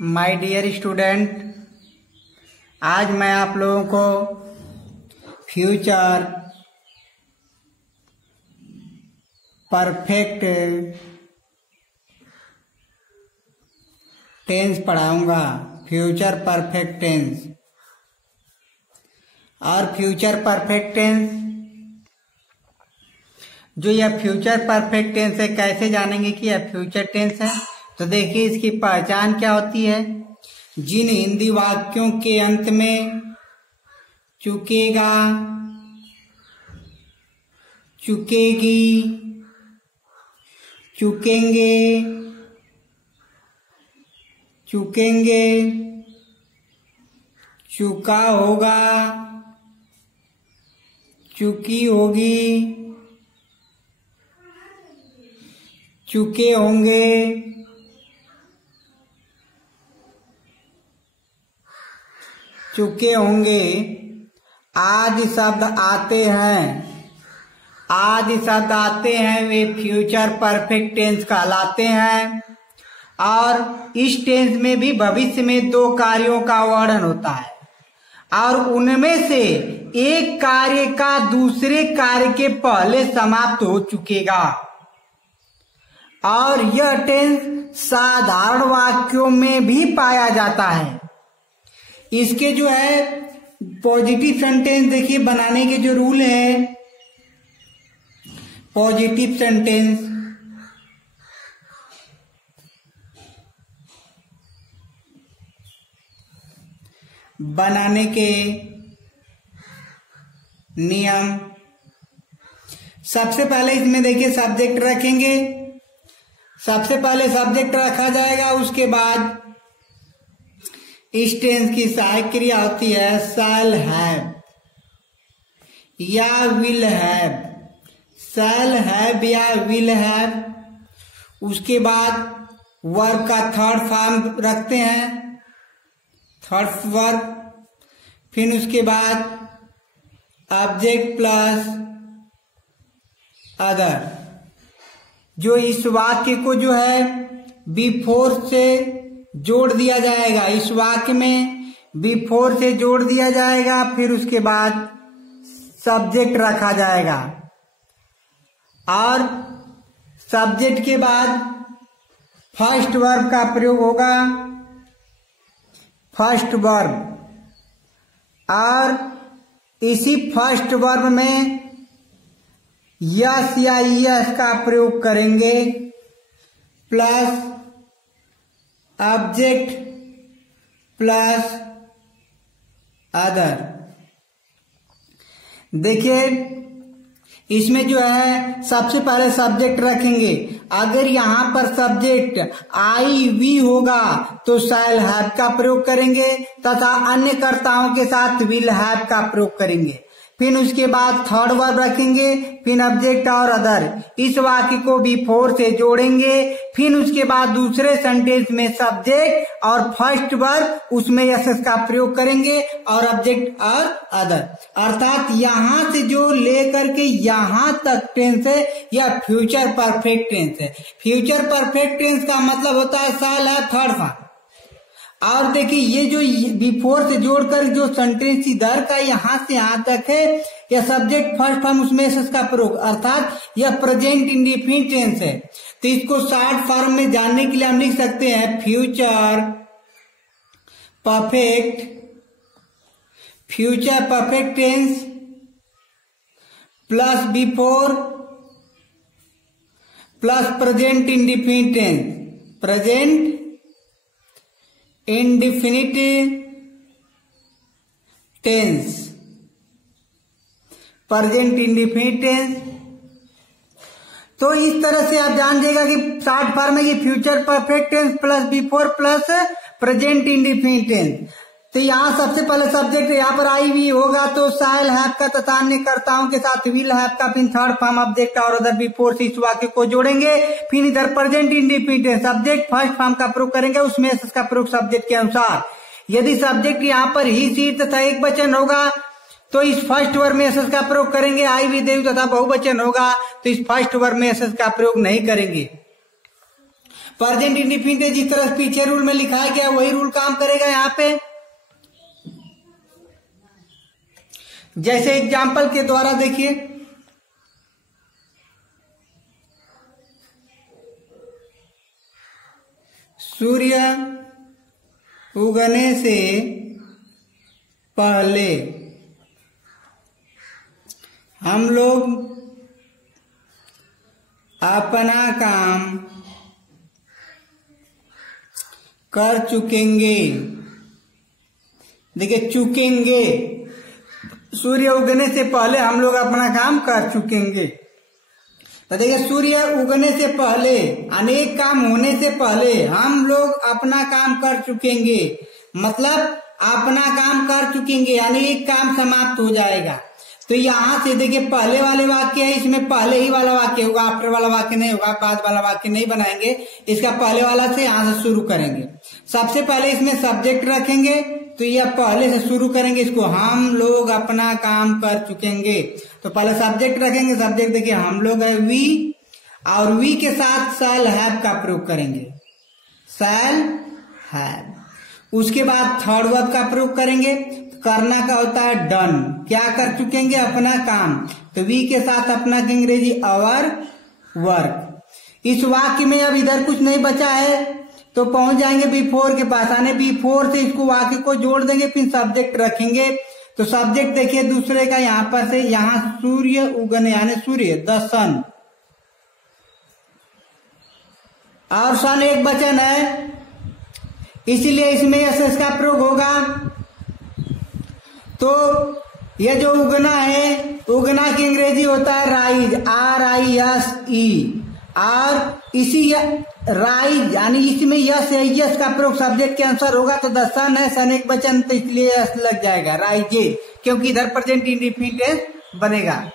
My dear student, आज मैं आप लोगों को फ्यूचर परफेक्ट टेंस पढ़ाऊंगा। फ्यूचर परफेक्ट टेंस और फ्यूचर परफेक्ट टेंस, जो यह फ्यूचर परफेक्ट टेंस है, कैसे जानेंगे कि यह फ्यूचर टेंस है? तो देखिए इसकी पहचान क्या होती है। जिन हिंदी वाक्यों के अंत में चुकेगा, चुकेगी, चुकेंगे, चुकेंगे, चुका होगा, चुकी होगी, चुके होंगे, चुके होंगे आदि शब्द आते हैं। आदि शब्द आते हैं, वे फ्यूचर परफेक्ट टेंस कहलाते हैं। और इस टेंस में भी भविष्य में दो कार्यों का वर्णन होता है और उनमें से एक कार्य का दूसरे कार्य के पहले समाप्त हो चुकेगा। और यह टेंस साधारण वाक्यों में भी पाया जाता है। इसके जो है पॉजिटिव सेंटेंस देखिए बनाने के जो रूल है। पॉजिटिव सेंटेंस बनाने के नियम, सबसे पहले इसमें देखिए सब्जेक्ट रखेंगे। सबसे पहले सब्जेक्ट रखा जाएगा, उसके बाद इस टेंस की सहायक क्रिया होती है शैल हैव या विल हैव। शैल हैव या विल हैव। उसके बाद वर्ब का थर्ड फॉर्म रखते हैं, थर्ड वर्ब। फिर उसके बाद ऑब्जेक्ट प्लस अदर। जो इस वाक्य को जो है बिफोर से जोड़ दिया जाएगा। इस वाक्य में बिफोर से जोड़ दिया जाएगा। फिर उसके बाद सब्जेक्ट रखा जाएगा और सब्जेक्ट के बाद फर्स्ट वर्ब का प्रयोग होगा। फर्स्ट वर्ब, और इसी फर्स्ट वर्ब में यस या यस का प्रयोग करेंगे प्लस ऑब्जेक्ट प्लस अदर। देखिए इसमें जो है सबसे पहले सब्जेक्ट रखेंगे। अगर यहां पर सब्जेक्ट आई वी होगा तो शैल हैव का प्रयोग करेंगे तथा अन्य कर्ताओं के साथ विल हैव का प्रयोग करेंगे। फिर उसके बाद थर्ड वर्ब रखेंगे, फिर ऑब्जेक्ट और अदर। इस वाक्य को बिफोर से जोड़ेंगे। फिर उसके बाद दूसरे सेंटेंस में सब्जेक्ट और फर्स्ट वर्ब, उसमें एस का प्रयोग करेंगे और ऑब्जेक्ट और अदर। अर्थात यहां से जो लेकर के यहां तक टेंस है यह फ्यूचर परफेक्ट टेंस है। फ्यूचर परफेक्ट टेंस का मतलब होता है शैल हैव थर्ड फॉर्म। और देखिए ये जो बिफोर से जोड़कर जो सेंटेंस इधर का यहां से यहां तक है, यह सब्जेक्ट फर्स्ट फॉर्म, उसमें एस का प्रयोग, अर्थात यह प्रेजेंट इंडेफिनिट टेंस है। तो इसको शॉर्ट फॉर्म में जानने के लिए हम लिख सकते हैं future perfect tense plus before plus present indefinite tense. Present indefinitive tense, present indefinite tense. तो इस तरह से आप जान जाइएगा कि शॉर्ट फॉर्म है कि future perfect tense plus before plus present indefinite tense. तो यहाँ सबसे पहले सब्जेक्ट यहाँ पर आई भी होगा तो शैल हैव का तथा अन्य कर्ताओं के साथ विल हैव का, फिर थर्ड फॉर्म ऑब्जेक्ट और अदर बिफोर से इस वाक्य को जोड़ेंगे। फिर इधर present indefinite subject first form का प्रयोग करेंगे, उसमें इसका प्रयोग सब्जेक्ट के अनुसार। यदि सब्जेक्ट यहाँ पर ही शीट तथा एक वचन होगा तो इस फर्स्ट वर्ब में एस का प्रयोग करेंगे। आई भी देव तथा बहुवचन होगा तो इस फर्स्ट वर्ब में एस का प्रयोग नहीं करेंगे। प्रेजेंट इंडिफिनिट जिस तरह पीछे रूल में लिखा गया वही रूल काम करेगा यहाँ पे। जैसे एग्जाम्पल के द्वारा देखिए, सूर्य उगने से पहले हम लोग अपना काम कर चुकेंगे। देखिए चुकेंगे, सूर्य उगने से पहले हम लोग अपना काम कर चुकेंगे। तो देखिए सूर्य उगने से पहले, अनेक काम होने से पहले हम लोग अपना काम कर चुकेंगे, मतलब अपना काम कर चुकेंगे यानी एक काम समाप्त हो जाएगा। तो यहाँ से देखिए पहले वाले वाक्य है, इसमें पहले ही वाला वाक्य होगा, आफ्टर वाला वाक्य नहीं होगा, बाद वाला वाक्य नहीं बनाएंगे, इसका पहले वाला से यहाँ से शुरू करेंगे। सबसे पहले इसमें सब्जेक्ट रखेंगे, तो यह पहले से शुरू करेंगे इसको, हम लोग अपना काम कर चुकेंगे। तो पहले सब्जेक्ट रखेंगे, सब्जेक्ट देखिए हम लोग है वी, और वी के साथ शैल हैव का प्रयोग करेंगे, शैल हैव। उसके बाद थर्ड वर्ब का प्रयोग करेंगे, करना का होता है डन, क्या कर चुकेंगे, अपना काम। तो वी के साथ अपना की अंग्रेजी अवर वर्क। इस वाक्य में अब इधर कुछ नहीं बचा है, तो पहुंच जाएंगे बिफोर के पास, आने बिफोर से इसको वाक्य को जोड़ देंगे, फिर सब्जेक्ट रखेंगे। तो सब्जेक्ट देखिए दूसरे का यहाँ पर से, यहाँ सूर्य उगने यानी सूर्य द सन, और सन एक वचन है इसीलिए इसमें एस का प्रयोग होगा। तो यह जो उगना है, उगना की अंग्रेजी होता है राइज, RISE, और इसी राइज यानी इसमें यस है, यस का प्रयोग सब्जेक्ट के अनुसार होगा। तो द सन है, सन एक वचन, तो इसलिए यस लग जाएगा राइजे, क्योंकि इधर प्रेजेंट इंडिफिनिट बनेगा।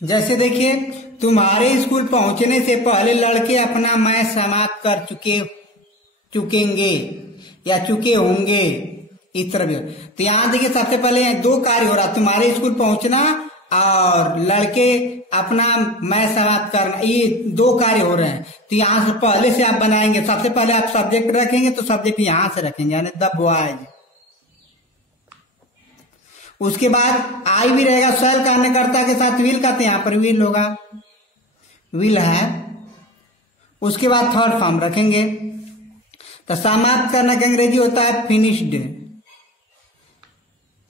जैसे देखिए तुम्हारे स्कूल पहुंचने से पहले लड़के अपना मैच समाप्त कर चुकेंगे या चुके होंगे, इस तरह भी। तो यहाँ देखिए सबसे पहले दो कार्य हो रहा, तुम्हारे स्कूल पहुंचना और लड़के अपना मैच समाप्त करना, ये दो कार्य हो रहे हैं। तो यहाँ से पहले से आप बनाएंगे, सबसे पहले आप सब्जेक्ट रखेंगे, तो सब्जेक्ट यहां से रखेंगे यानी द बॉयज। उसके बाद आई भी रहेगा, शैल कार्यकर्ता के साथ विल का, तो यहाँ पर विल होगा, विल है। उसके बाद थर्ड फॉर्म रखेंगे, तो समाप्त करने का अंग्रेजी होता है फिनिश्ड,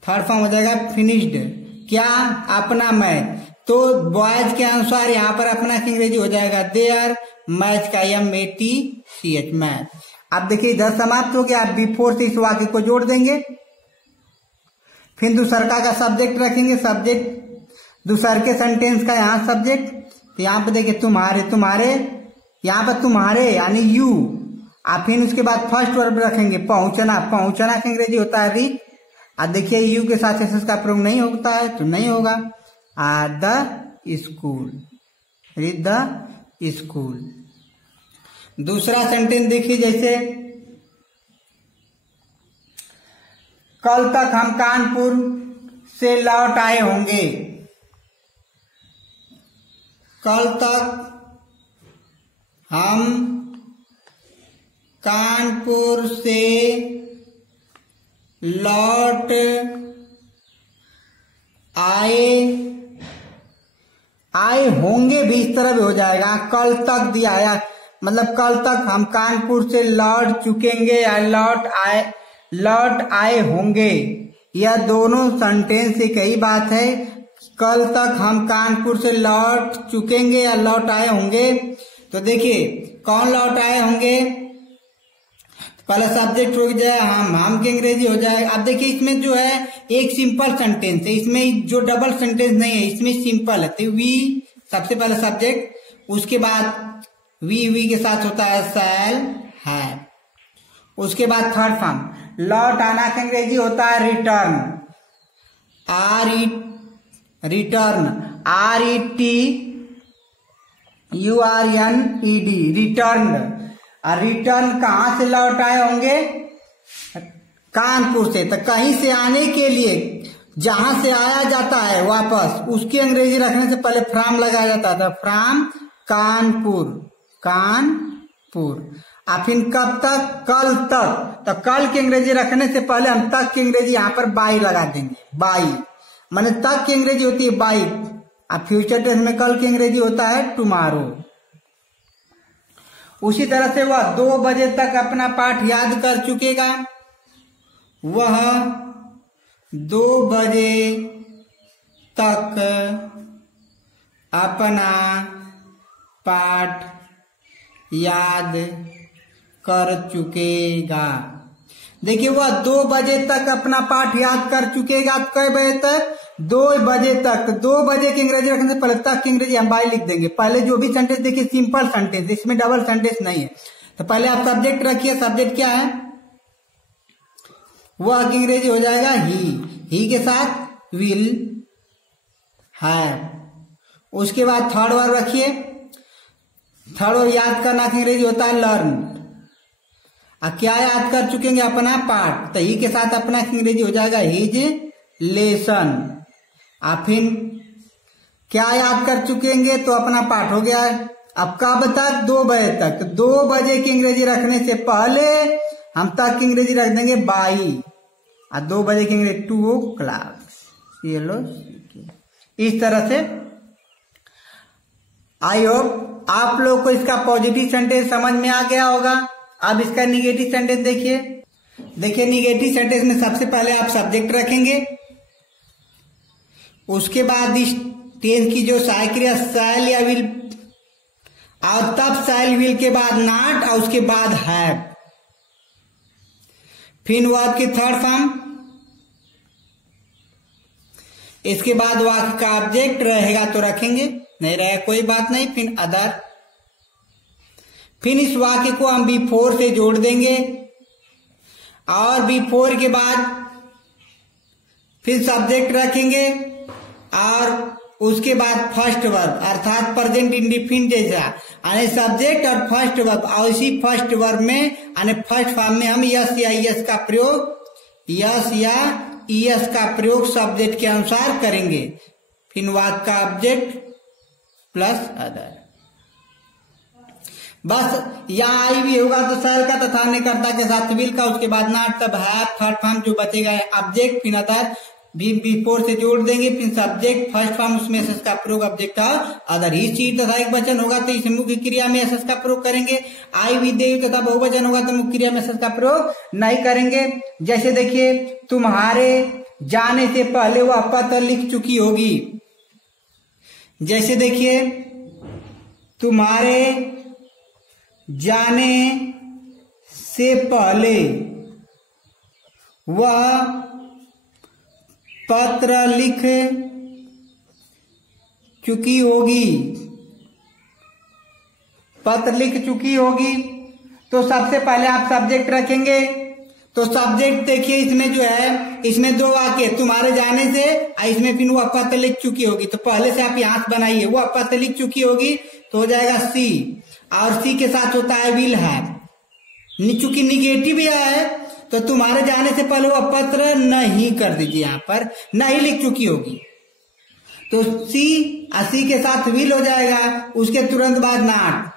थर्ड फॉर्म हो जाएगा फिनिश्ड, क्या, अपना मैच। तो बॉयज के अनुसार यहाँ पर अपना की अंग्रेजी हो जाएगा देयर, मैच का MATCH मैच। अब देखिए इधर समाप्त हो गया, आप बिफोर से इस वाक्य को जोड़ देंगे, फिर दूसरका का सब्जेक्ट रखेंगे, सब्जेक्ट दूसर के सेंटेंस का यहाँ सब्जेक्ट। तो यहाँ पे देखिए तुम्हारे, यहाँ पर तुम्हारे यानी यू, और फिर उसके बाद फर्स्ट वर्ब रखेंगे पहुंचना, पहुंचना का अंग्रेजी होता है रीच। अब देखिए यू के साथ एस का प्रयोग नहीं होता है, तो नहीं होगा, the school, reach the school. दूसरा सेंटेंस देखिए, जैसे कल तक हम कानपुर से लौट आए होंगे, कल तक हम कानपुर से लौट आए होंगे भी इस तरह भी हो जाएगा। कल तक दिया है मतलब कल तक हम कानपुर से लौट चुकेंगे या लौट आए होंगे, यह दोनों सेंटेंस एक ही बात है। कल तक हम कानपुर से लौट चुकेंगे या लौट आए होंगे। तो देखिए कौन लौट आए होंगे, पहले सब्जेक्ट रुक जाए, हम की अंग्रेजी हो जाए। अब देखिए इसमें जो है एक सिंपल सेंटेंस है, इसमें जो डबल सेंटेंस नहीं है, इसमें सिंपल है। तो वी सबसे पहले सब्जेक्ट, उसके बाद वी के साथ होता है शैल है, उसके बाद थर्ड फॉर्म लौट आना का अंग्रेजी होता है return, return RETURNED return. Return कहां से लौट आए होंगे, कानपुर से। तो कहीं से आने के लिए जहां से आया जाता है वापस, उसकी अंग्रेजी रखने से पहले फ्रॉम लगाया जाता था, फ्रॉम कानपुर, पूर्व। और फिर कब तक, कल तक। तो कल की अंग्रेजी रखने से पहले हम तक की अंग्रेजी यहाँ पर बाई लगा देंगे। बाई माने तक की अंग्रेजी होती है बाई, और फ्यूचर टेंस में कल की अंग्रेजी होता है टुमारो। उसी तरह से वह 2 बजे तक अपना पाठ याद कर चुकेगा। वह 2 बजे तक अपना पाठ याद कर चुकेगा। देखिए वह 2 बजे तक अपना पाठ याद कर चुकेगा। कै बजे तक, 2 बजे तक। 2 बजे की अंग्रेजी रखने से पहले तक की अंग्रेजी हम बाई लिख देंगे। पहले जो भी सेंटेंस देखिए सिंपल सेंटेंस, इसमें डबल सेंटेंस नहीं है। तो पहले आप सब्जेक्ट रखिए। सब्जेक्ट क्या है, वह की अंग्रेजी हो जाएगा ही के साथ विल हैव। उसके बाद थर्ड वर्ब रखिए। थर्ड वर्ब याद करना की अंग्रेजी होता है लर्न। क्या याद कर चुकेंगे, अपना पाठ। तो ही के साथ अपना अंग्रेजी हो जाएगा हिज लेसन। फिर क्या याद कर चुकेंगे, तो अपना पाठ हो गया। अब कब तक, 2 बजे तक। 2 बजे की अंग्रेजी रखने से पहले हम तक की अंग्रेजी रख देंगे बाई, और 2 बजे की अंग्रेजी 2 o'clock। ये लो, इस तरह से। आई होप आप लोग को इसका पॉजिटिव सेंटेंस समझ में आ गया होगा। अब इसका निगेटिव सेंटेंस देखिए। निगेटिव सेंटेंस में सबसे पहले आप सब्जेक्ट रखेंगे। उसके बाद इस टेंस की जो सहायक क्रिया शैल या विल, और तब शैल विल के बाद नॉट, और उसके बाद हैव। फिर वर्ब की थर्ड फॉर्म, इसके बाद वाक्य का ऑब्जेक्ट रहेगा तो रखेंगे, नहीं रहेगा कोई बात नहीं। फिर अदर। फिर इस वाक्य को हम बिफोर से जोड़ देंगे, और बिफोर के बाद फिर सब्जेक्ट रखेंगे, और उसके बाद फर्स्ट वर्ब अर्थात प्रेजेंट इंडेफिनिट जैसा, यानी सब्जेक्ट और फर्स्ट वर्ब। और इसी फर्स्ट वर्ब में यानी फर्स्ट फॉर्म में हम यस या ईएस का प्रयोग, यस या ईएस का प्रयोग सब्जेक्ट के अनुसार करेंगे। फिर वाक्य का ऑब्जेक्ट प्लस अदर। बस यहाँ आई भी होगा तो शैल का तथा अन्यकर्ता के साथ विल का, उसके बाद नॉट, तब हैव, थर्ड फॉर्म जो बचेगा ऑब्जेक्ट, फिर अदर भी बिफोर से जोड़ देंगे। फिर सब्जेक्ट फर्स्ट फॉर्म, उसमें एसएस का प्रयोग, ऑब्जेक्ट और अदर। ही चीज तथा एक वचन होगा तो इस मुख्य क्रिया में एसएस का प्रयोग करेंगे। आई विदेव तथा बहुवचन होगा तो मुख्य क्रिया में एसएस का प्रयोग नहीं करेंगे। जैसे देखिए तुम्हारे जाने से पहले वह पत्र लिख चुकी होगी। जैसे देखिए तुम्हारे जाने से पहले वह पत्र लिख चुकी होगी। पत्र लिख चुकी होगी तो सबसे पहले आप सब्जेक्ट रखेंगे। तो सब्जेक्ट देखिए इसमें जो है, इसमें 2 वाक्य, तुम्हारे जाने से, इसमें फिर वह पत्र लिख चुकी होगी। तो पहले से आप यहां से बनाइए, वह पत्र लिख चुकी होगी तो हो जाएगा सी, और सी के साथ होता है विल हैव। चूंकि निगेटिव है तो तुम्हारे जाने से पहले वह पत्र नहीं कर दीजिए, यहां पर नहीं लिख चुकी होगी तो सी के साथ विल हो जाएगा। उसके तुरंत बाद नॉट,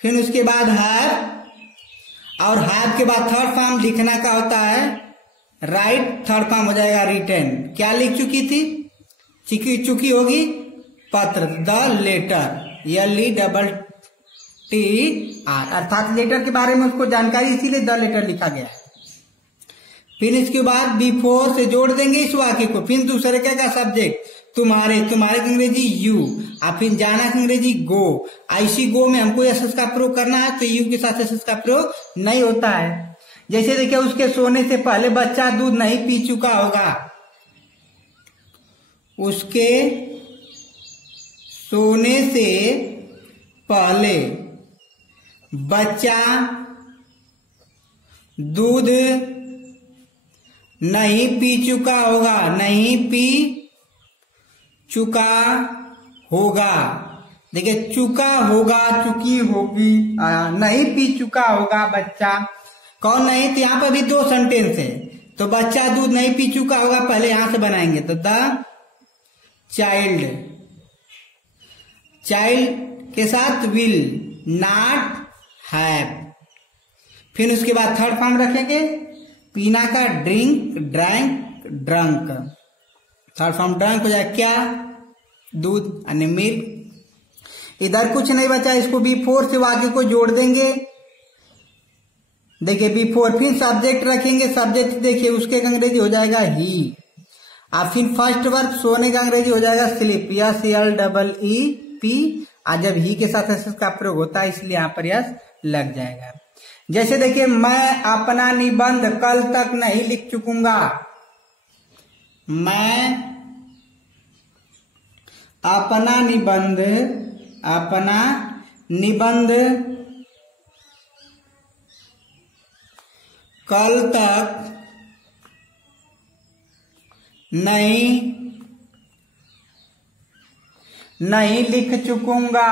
फिर उसके बाद हैव, और हैव के बाद थर्ड फॉर्म लिखना का होता है राइट, थर्ड फॉर्म हो जाएगा रिटर्न। क्या लिख चुकी थी, चुकी होगी पत्र, द लेटर, LETTER, अर्थात लेटर के बारे में उसको जानकारी, इसीलिए द लेटर लिखा गया है। फिर इसके बाद बिफोर से जोड़ देंगे इस वाक्य को। फिर दूसरे का सब्जेक्ट तुम्हारे की अंग्रेजी यू, और फिर जाना की अंग्रेजी गो। ऐसी गो में हमको एसएस का प्रयोग करना है तो यू के साथ एसएस का प्रयोग नहीं होता है। जैसे देखिए उसके सोने से पहले बच्चा दूध नहीं पी चुका होगा। उसके सोने से पहले बच्चा दूध नहीं पी चुका होगा, नहीं पी चुका होगा। देखिए चुका होगा, चुकी होगी, नहीं पी चुका होगा बच्चा। कौन नहीं, तो यहाँ पर भी 2 सेंटेंस है। तो बच्चा दूध नहीं पी चुका होगा, पहले यहां से बनाएंगे तो द चाइल्ड के साथ विल, नॉट हैव। फिर उसके बाद थर्ड फॉर्म रखेंगे पीना का drink, drank, drunk. Third form drunk हो जाएगा क्या, दूध यानी मिल्क। इधर कुछ नहीं बचा, इसको बिफोर से वाक्य को जोड़ देंगे। देखिए बिफोर, फिर सब्जेक्ट रखेंगे, सब्जेक्ट देखिए उसके अंग्रेजी हो जाएगा ही। और फिर फर्स्ट वर्ब सोने का अंग्रेजी हो जाएगा स्लीप, SLEEP। आज जब ही के साथ एस का प्रयोग होता है इसलिए यहां पर यस लग जाएगा। जैसे देखिए मैं अपना निबंध कल तक नहीं लिख चुकूंगा, मैं अपना निबंध कल तक नहीं लिख चुकूंगा।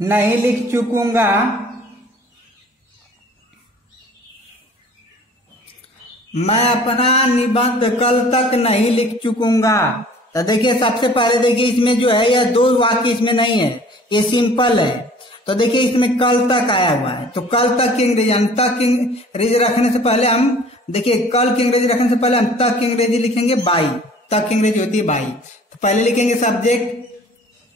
नहीं लिख चुकूंगा। मैं अपना निबंध कल तक नहीं लिख चुकूंगा। तो देखिए सबसे पहले देखिए इसमें जो है यह दो वाक्य इसमें नहीं है, ये सिंपल है। तो देखिए इसमें कल तक आया हुआ है, तो कल तक की अंग्रेजी, तक की अंग्रेजी रखने से पहले हम देखिए कल की अंग्रेजी रखने से पहले हम तक की अंग्रेजी लिखेंगे बाई। तक की अंग्रेजी होती है बाई। तो पहले लिखेंगे सब्जेक्ट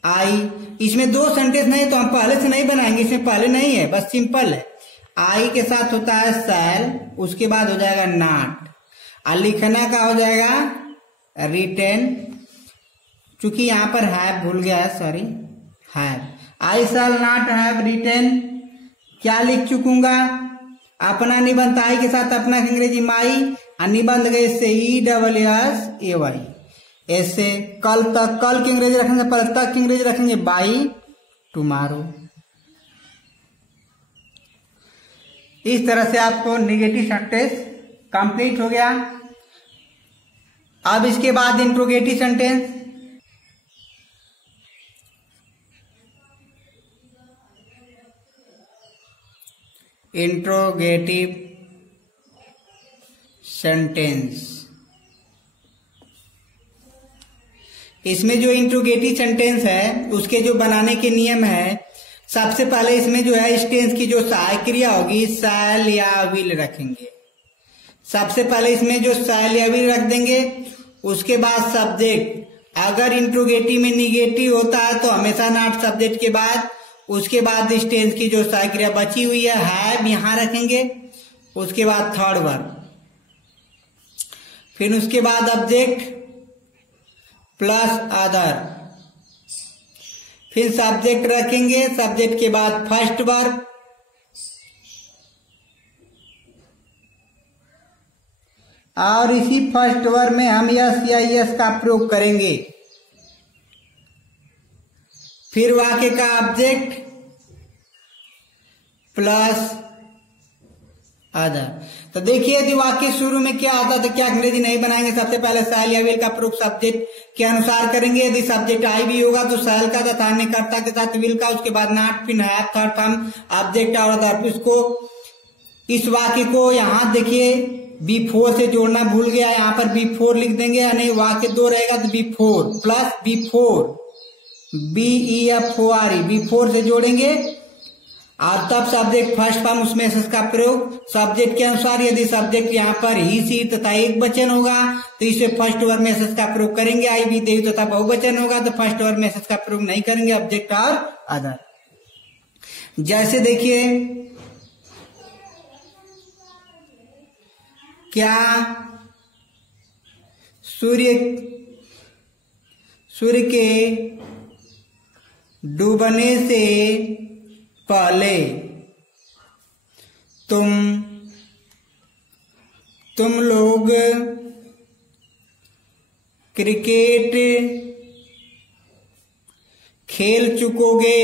आई। इसमें दो सेंटेंस नहीं तो हम पहले से नहीं बनाएंगे, इसमें पहले नहीं है, बस सिंपल है। आई के साथ होता है शैल, उसके बाद हो जाएगा नॉट, और लिखना का हो जाएगा रिटेन। चूंकि यहां पर हैव भूल गया है, sorry, have. I shall not have written, क्या लिख चुकूंगा, अपना निबंध आई के साथ अपना की अंग्रेजी माई, और निबंध गए से ESSAY। ऐसे कल तक, कल की अंग्रेजी रखने से पहले तक की अंग्रेजी रखेंगे बाई टुमारो। इस तरह से आपको निगेटिव सेंटेंस कंप्लीट हो गया। अब इसके बाद इंट्रोगेटिव सेंटेंस। इंट्रोगेटिव सेंटेंस, इसमें जो इंट्रोगेटिव सेंटेंस है उसके जो बनाने के नियम है, सबसे पहले इसमें जो है इस टेंस की जो सहायक क्रिया होगी शैल या विल रखेंगे। सबसे पहले इसमें जो शैल या विल रख देंगे, उसके बाद सब्जेक्ट। अगर इंट्रोगेटिव में निगेटिव होता है तो हमेशा नॉट सब्जेक्ट के बाद, उसके बाद इस टेंस की जो सहायक क्रिया बची हुई है हैव यहां रखेंगे, उसके बाद थर्ड वर्ब, फिर उसके बाद ऑब्जेक्ट प्लस अदर, फिर सब्जेक्ट रखेंगे, सब्जेक्ट के बाद फर्स्ट वर्ब, और इसी फर्स्ट वर्ब में हम यस या यस का प्रयोग करेंगे। फिर वाक्य का ऑब्जेक्ट प्लस अदर। तो देखिए यदि वाक्य शुरू में क्या आता है तो क्या अंग्रेजी नहीं बनाएंगे, सबसे पहले शैल या विल का प्रयोग सब्जेक्ट के अनुसार करेंगे। यदि सब्जेक्ट आई भी होगा तो शैल का तथा अन्यकर्ता के साथ विल का, उसके बाद नॉट, फिर हैव, थर्ड फॉर्म, ऑब्जेक्ट और अदर। इसको इस वाक्य को यहाँ देखिए बिफोर से जोड़ना भूल गया, यहाँ पर बिफोर लिख देंगे, यानी वाक्य दो रहेगा तो before plus before, BEFORE, before से जोड़ेंगे, और तब सब्जेक्ट फर्स्ट फॉर्म उसमें एस का प्रयोग सब्जेक्ट के अनुसार। यदि सब्जेक्ट यहाँ पर ही सी तथा एक वचन होगा तो इसे फर्स्ट वर्ब में एस का प्रयोग करेंगे। आई भी देव तथा बहुवचन होगा तो फर्स्ट वर्ब में एस का प्रयोग नहीं करेंगे, ऑब्जेक्ट और अदर। जैसे देखिए क्या सूर्य के डूबने से पहले तुम लोग क्रिकेट खेल चुकोगे।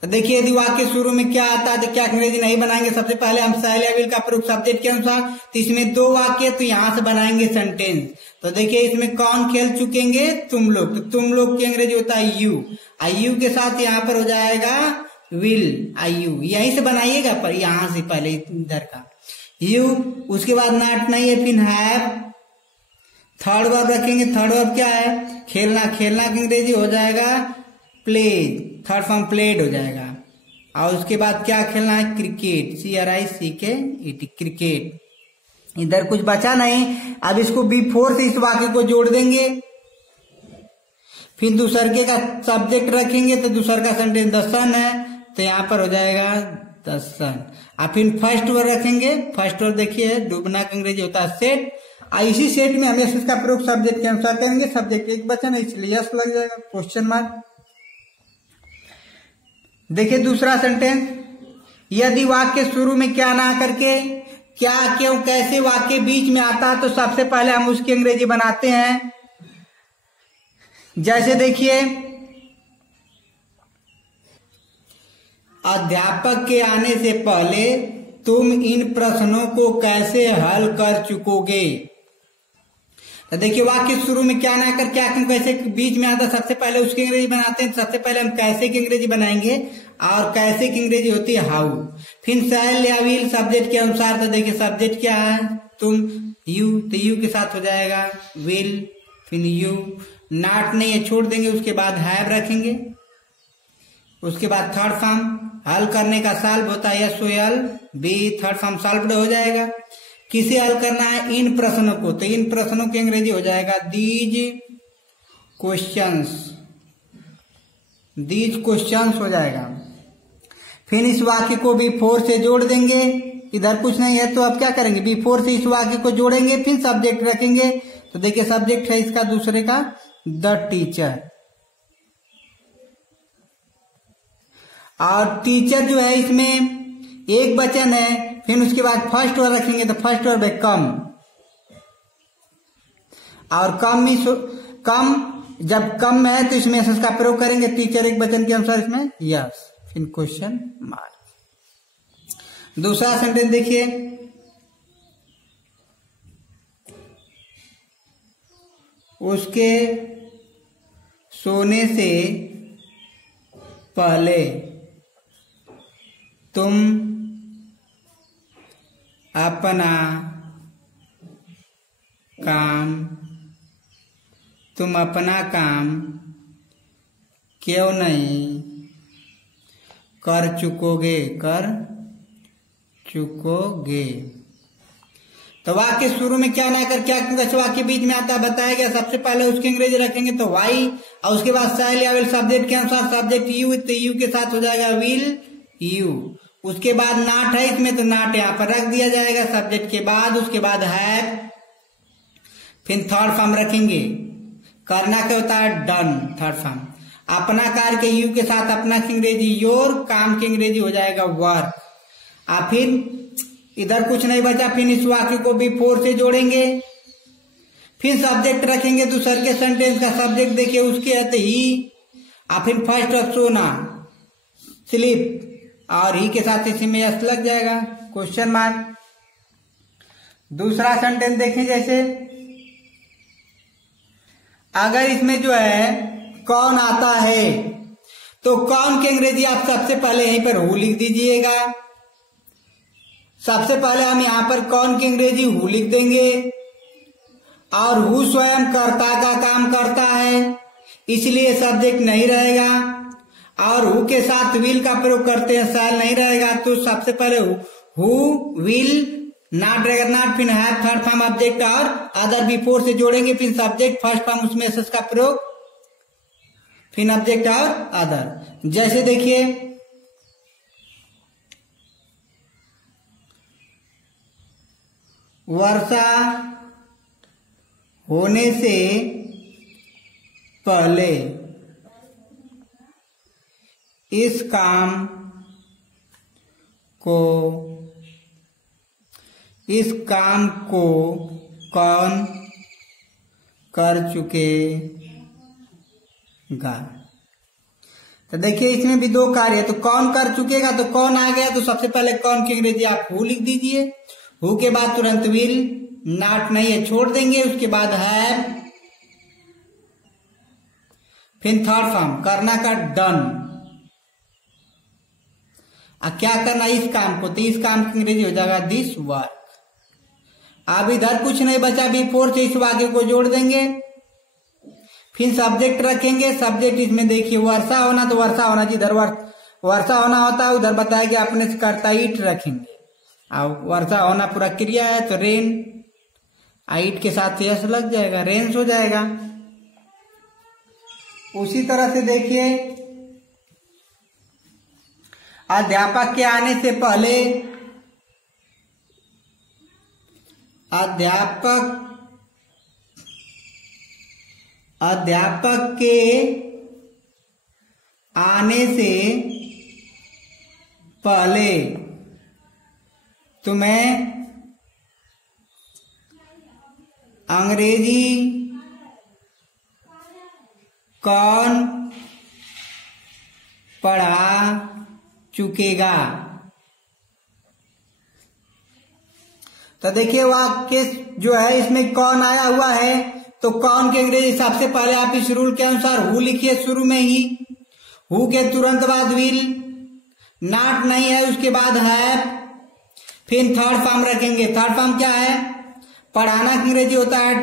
तो देखिए यदि वाक्य शुरू में क्या आता है तो क्या अंग्रेजी नहीं बनाएंगे, सबसे पहले हम शैल या विल का प्रयोग सब्जेक्ट के अनुसार। तो इसमें दो वाक्य तो यहां से बनाएंगे सेंटेंस। तो देखिए इसमें कौन खेल चुकेंगे, तुम लोग। तो तुम लोग की अंग्रेजी होता है यू, आईयू के साथ यहाँ पर हो जाएगा विल, आईयू यहीं से बनाइएगा, पर यहां से पहले इधर का यू, उसके बाद नॉट नहीं है, फिर हैव, थर्ड वर्ब रखेंगे, थर्ड वर्ब क्या है, खेलना, खेलना की अंग्रेजी हो जाएगा प्ले, थर्ड फॉर्म प्लेड हो जाएगा। और उसके बाद क्या खेलना है, क्रिकेट, CRICKET, क्रिकेट। इधर कुछ बचा नहीं, अब इसको बिफोर से इस वाक्य को जोड़ देंगे, फिर दूसरे का सब्जेक्ट रखेंगे तो दूसरे का सेंटेंस द सन है, तो यहाँ पर हो जाएगा द सन। अब फिर फर्स्ट वर्ड रखेंगे, फर्स्ट वर्ड देखिए डूबना का अंग्रेजी होता है सेट, और इसी सेट में हमेशा इसका प्रयोग सब्जेक्ट के अनुसार करेंगे, सब्जेक्ट एक वचन है इसलिए यस लग जाएगा, क्वेश्चन मार्क। देखिए दूसरा सेंटेंस, यदि वाक्य शुरू में क्या ना करके क्या क्यों कैसे वाक्य बीच में आता है तो सबसे पहले हम उसकी अंग्रेजी बनाते हैं। जैसे देखिए, अध्यापक के आने से पहले तुम इन प्रश्नों को कैसे हल कर चुकोगे। तो देखिए वाक्य शुरू में क्या ना कर क्या क्यों कैसे बीच में आता, सबसे पहले उसकी अंग्रेजी बनाते हैं। सबसे पहले हम कैसे की अंग्रेजी बनाएंगे, और कैसे की अंग्रेजी होती है हाउ। फिर शैल या विल सब्जेक्ट के अनुसार, तो देखिए सब्जेक्ट क्या है, तुम, यू, तो यू के साथ हो जाएगा विल, फिर यू, नॉट नहीं है छोड़ देंगे, उसके बाद हैव रखेंगे, उसके बाद थर्ड फॉर्म हल करने का सॉल्व होता है SOL, V third form solved हो जाएगा। किसे हल करना है, इन प्रश्नों को, तो इन प्रश्नों की अंग्रेजी हो जाएगा दीज क्वेश्चंस, दीज क्वेश्चंस हो जाएगा। फिर इस वाक्य को बिफोर से जोड़ देंगे, इधर कुछ नहीं है तो अब क्या करेंगे, बिफोर से इस वाक्य को जोड़ेंगे, फिर सब्जेक्ट रखेंगे। तो देखिए सब्जेक्ट है इसका दूसरे का द टीचर, और टीचर जो है इसमें एक वचन है, फिर उसके बाद फर्स्ट वर्ड रखेंगे, तो फर्स्ट वर्ड है कम, और कम जब कम है तो इसमें एस का प्रयोग करेंगे, टीचर एक वचन के अनुसार इसमें यस, फिर क्वेश्चन मार्क। दूसरा सेंटेंस देखिए, उसके सोने से पहले तुम अपना काम क्यों नहीं कर चुकोगे। तो वाक्य शुरू में क्या ना कर क्या कैसे वाक्य बीच में आता बताया गया। सबसे पहले उसकी अंग्रेजी रखेंगे तो वाई, और उसके बाद शैल या विल सब्जेक्ट के अनुसार सब्जेक्ट यू, तो यू के साथ हो जाएगा विल यू। उसके बाद नॉट है इसमें तो नॉट यहाँ पर रख दिया जाएगा सब्जेक्ट के बाद। उसके बाद हैव, फिर थर्ड फॉर्म रखेंगे, करना क्या होता है डन, थर्ड फॉर्म। अपना कार्य के यू के साथ अपना की अंग्रेजी योर, काम की अंग्रेजी हो जाएगा वर्क। फिर इधर कुछ नहीं बचा, फिर इस वाक्य को भी फोर से जोड़ेंगे, फिर सब्जेक्ट रखेंगे दूसरे के सेंटेंस का सब्जेक्ट देखिए उसके है तो ही, और फिर फर्स्ट ऑफ सोना स्लीप, और ही के साथ इसी में यस लग जाएगा, क्वेश्चन मार्क। दूसरा सेंटेंस देखें, जैसे अगर इसमें जो है कौन आता है तो कौन की अंग्रेजी आप सबसे पहले यहीं पर हु लिख दीजिएगा। सबसे पहले हम यहां पर कौन की अंग्रेजी हु लिख देंगे, और हु स्वयं कर्ता का काम करता है इसलिए सब्जेक्ट नहीं रहेगा, और हु के साथ विल का प्रयोग करते हैं शैल नहीं रहेगा, तो सबसे पहले हु विल नॉट रहेगा, नॉट, फिर हैव थर्ड फॉर्म ऑब्जेक्ट और अदर बिफोर से जोड़ेंगे, फिर सब्जेक्ट फर्स्ट फॉर्म उसमें एस का प्रयोग, फिर ऑब्जेक्ट और अदर। जैसे देखिए वर्षा होने से पहले इस काम को कौन कर चुकेगा। तो देखिए इसमें भी दो कार्य है, तो कौन कर चुकेगा, तो कौन आ गया तो सबसे पहले कौन की अंग्रेजी आप हु लिख दीजिए, हु के बाद तुरंत विल, नॉट नहीं है छोड़ देंगे, उसके बाद हैव, फिर थर्ड फॉर्म करना का डन। क्या करना इस काम को, तो इस काम की अंग्रेजी हो जाएगा दिस वर्क। अब इधर कुछ नहीं बचा, बिफोर से इस वाक्य को जोड़ देंगे, फिर सब्जेक्ट रखेंगे। सब्जेक्ट इसमें देखिए वर्षा होना, तो वर्षा होना, जिधर वर्षा होना होता है उधर बताया गया अपने से करता ईट रखेंगे। अब वर्षा होना पूरा क्रिया है तो रेन, ईट के साथ यस लग जाएगा, रेन्स हो जाएगा। उसी तरह से देखिए अध्यापक के आने से पहले, अध्यापक के आने से पहले तुम्हें अंग्रेजी कौन पढ़ा चुकेगा। तो देखिए वाक्य जो है इसमें कौन आया हुआ है, तो कौन के अंग्रेजी सबसे पहले आप इस रूल के अनुसार हु लिखिए शुरू में ही, हु के तुरंत बाद विल, नॉट नहीं है उसके बाद हैव, फिर थर्ड फॉर्म रखेंगे। थर्ड फॉर्म क्या है, पढ़ाना की अंग्रेजी होता है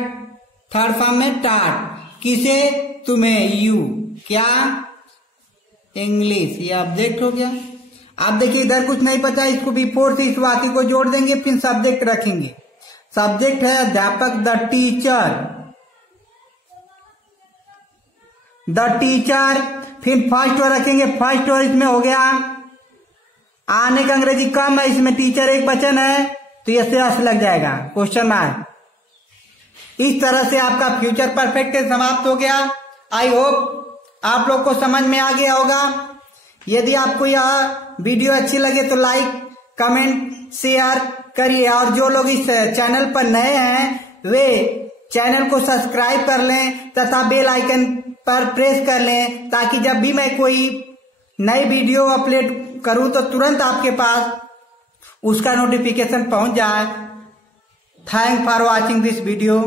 थर्ड फॉर्म में टाट, किसे, तुम्हें, यू, क्या, इंग्लिश, ये ऑब्जेक्ट हो गया। अब देखिए इधर कुछ नहीं पता, इसको बिफोर से इस वाक्य को जोड़ देंगे, फिर सब्जेक्ट रखेंगे। सब्जेक्ट है अध्यापक, द टीचर, द टीचर, फिर फर्स्ट वर्ड रखेंगे। फर्स्ट वर्ड इसमें हो गया आने का अंग्रेजी कम है, इसमें टीचर एक वचन है तो ये से लग जाएगा, क्वेश्चन मार्क। इस तरह से आपका फ्यूचर परफेक्ट समाप्त हो गया। आई होप आप लोग को समझ में आ गया होगा। यदि आपको यह वीडियो अच्छी लगे तो लाइक, कमेंट, शेयर करिए, और जो लोग इस चैनल पर नए हैं वे चैनल को सब्सक्राइब कर लें तथा बेल आइकन पर प्रेस कर लें, ताकि जब भी मैं कोई नई वीडियो अपलोड करूं तो तुरंत आपके पास उसका नोटिफिकेशन पहुंच जाए। Thank for watching this video.